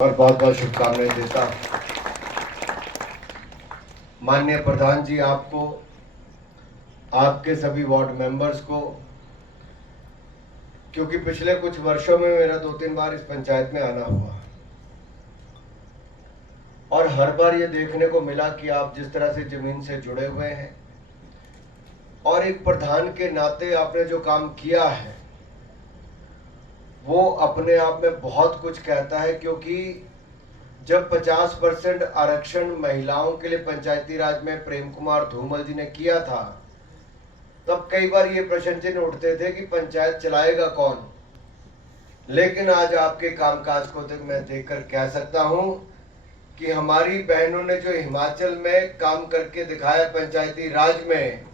और बहुत बहुत शुभकामनाएं देता हूं। माननीय प्रधान जी, आपको, आपके सभी वार्ड मेंबर्स को, क्योंकि पिछले कुछ वर्षों में मेरा 2-3 बार इस पंचायत में आना हुआ और हर बार ये देखने को मिला कि आप जिस तरह से जमीन से जुड़े हुए हैं और एक प्रधान के नाते आपने जो काम किया है वो अपने आप में बहुत कुछ कहता है। क्योंकि जब 50% आरक्षण महिलाओं के लिए पंचायती राज में प्रेम कुमार धूमल जी ने किया था, तब कई बार ये प्रश्न चिन्ह उठते थे कि पंचायत चलाएगा कौन। लेकिन आज आपके कामकाज को तो मैं देखकर कह सकता हूं कि हमारी बहनों ने जो हिमाचल में काम करके दिखाया पंचायती राज में,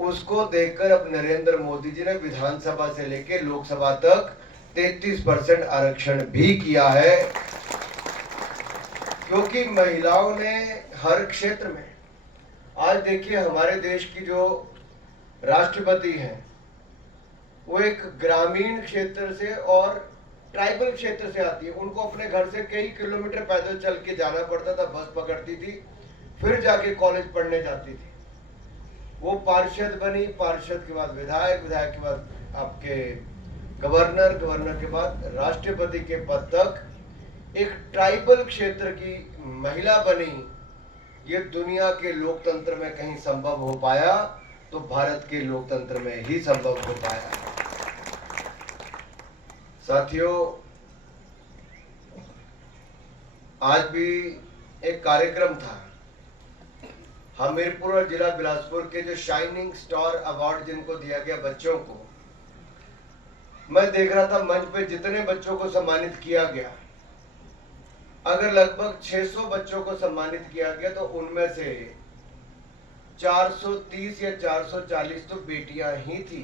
उसको देखकर अब नरेंद्र मोदी जी ने विधानसभा से लेकर लोकसभा तक 33% आरक्षण भी किया है। क्योंकि महिलाओं ने हर क्षेत्र में, आज देखिए हमारे देश की जो राष्ट्रपति हैं वो एक ग्रामीण क्षेत्र से और ट्राइबल क्षेत्र से आती है। उनको अपने घर से कई किलोमीटर पैदल चल के जाना पड़ता था, बस पकड़ती थी, फिर जाके कॉलेज पढ़ने जाती थी। वो पार्षद बनी, पार्षद के बाद विधायक, विधायक के बाद आपके गवर्नर, गवर्नर के बाद राष्ट्रपति के पद तक एक ट्राइबल क्षेत्र की महिला बनी। ये दुनिया के लोकतंत्र में कहीं संभव हो पाया तो भारत के लोकतंत्र में ही संभव हो पाया। साथियों, आज भी एक कार्यक्रम था हमीरपुर और जिला बिलासपुर के जो शाइनिंग स्टार अवार्ड जिनको दिया गया बच्चों को, मैं देख रहा था मंच पे जितने बच्चों को सम्मानित किया गया, अगर लगभग 600 बच्चों को सम्मानित किया गया तो उनमें से 430 या 440 तो बेटियां ही थी।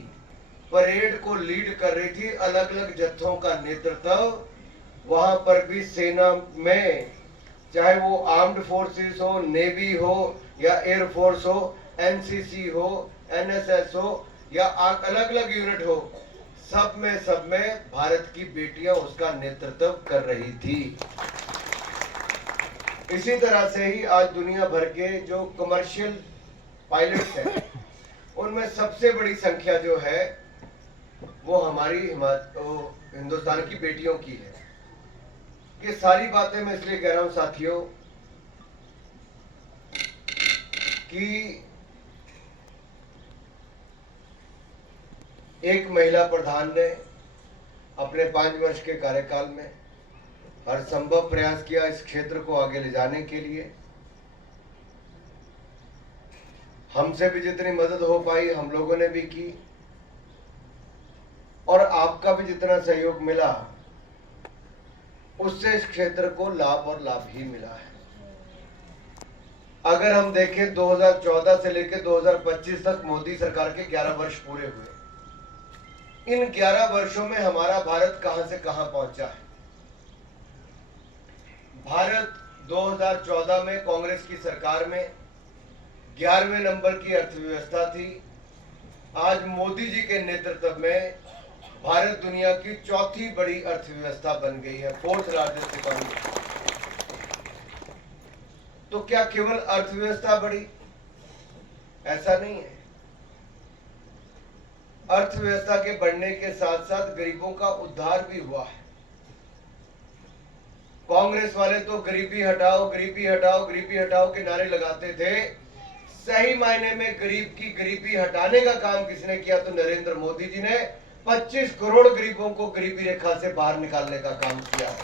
परेड को लीड कर रही थी, अलग अलग जत्थों का नेतृत्व वहां पर भी सेना में, चाहे वो आर्म्ड फोर्सेस हो, नेवी हो या एयरफोर्स हो, एनसीसी हो, एनएसएस हो या अलग अलग यूनिट हो, सब में भारत की बेटियां उसका नेतृत्व कर रही थी। इसी तरह से ही आज दुनिया भर के जो कमर्शियल पायलट्स हैं उनमें सबसे बड़ी संख्या जो है वो हमारी हिंदुस्तान की बेटियों की है। ये सारी बातें मैं इसलिए कह रहा हूं साथियों कि एक महिला प्रधान ने अपने 5 वर्ष के कार्यकाल में हर संभव प्रयास किया इस क्षेत्र को आगे ले जाने के लिए। हमसे भी जितनी मदद हो पाई हम लोगों ने भी की और आपका भी जितना सहयोग मिला उससे इस क्षेत्र को लाभ और लाभ ही मिला है। अगर हम देखें 2014 से लेकर 2025 तक मोदी सरकार के 11 वर्ष पूरे हुए। इन 11 वर्षों में हमारा भारत कहां से कहां पहुंचा है। भारत 2014 में कांग्रेस की सरकार में 11वें नंबर की अर्थव्यवस्था थी। आज मोदी जी के नेतृत्व में भारत दुनिया की 4थी बड़ी अर्थव्यवस्था बन गई है, 4th लार्जेस्ट इकोनॉमी। तो क्या केवल अर्थव्यवस्था बढ़ी? ऐसा नहीं है। अर्थव्यवस्था के बढ़ने के साथ साथ गरीबों का उद्धार भी हुआ है। कांग्रेस वाले तो गरीबी हटाओ, गरीबी हटाओ, गरीबी हटाओ के नारे लगाते थे। सही मायने में गरीब की गरीबी हटाने का काम किसने किया? तो नरेंद्र मोदी जी ने 25 करोड़ गरीबों को गरीबी रेखा से बाहर निकालने का काम किया है।